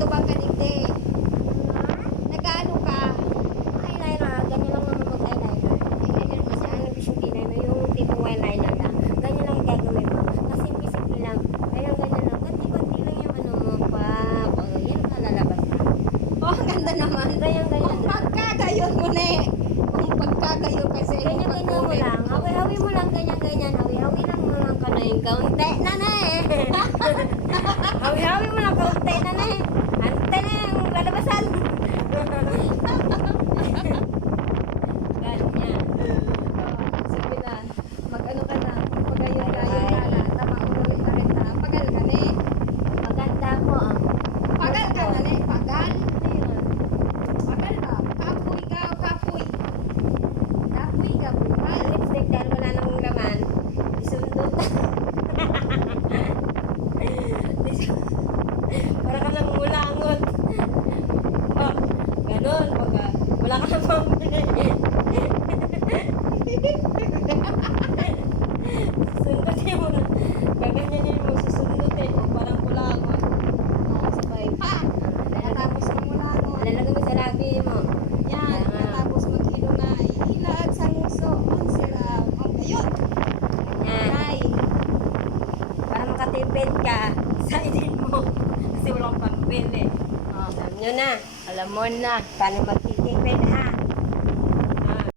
tubang ka digdi. Nag-ano ka? Eyeliner, ganyan lang naman mag-eyeliner. Eyeliner mo siya, ang bisyo eyeliner, yung tipong eyeliner lang. Ganyan lang gagawin mo. Kasi simple lang. Ganyan lang. Ganti-ganti lang yung ano mo pa. Yan ang lalabas na. Oh, ang ganda naman. Ganyan Kung lang. pagkagayon mo na eh. Kung pagkagayon kasi Ganyan mo lang. Hawi-hawi mo lang, ganyan. Hawi-hawi lang mo lang ka na yung kaunti na na eh. Hawi-hawi mo lang kaunti na na eh. Ante na yung lalabasan. Ganyan. Sige na. Mag-ano ka na. Pagayon-gayon ka na. Tama, umulit na rin na. Pagal ka na eh. Maganda mo ah. Pagal ka na eh. Pagal. Pagal ka. Kapoy ka. Kapoy. Kapoy ka. Buhay. Lipstick dahil wala nang laman. Isundot. Para ka nang mulangot. Oh, ganun. Wala ka nang pambili. Sundutin mo. Gaganyanin mo. Susundutin mo. Parang mulangot. Sabay pa. Natapos na mula mo. Lalagay mo sa labi mo. Yan. Natapos maghilo na. Ihilag sa nguso. Ang sila. Ang gayon. Yan. Ay. Para makatipid ka sa edin mo. Kasi walang pambili. Oh. Alam nyo na. Alam mo na. Paano magtitipid ha?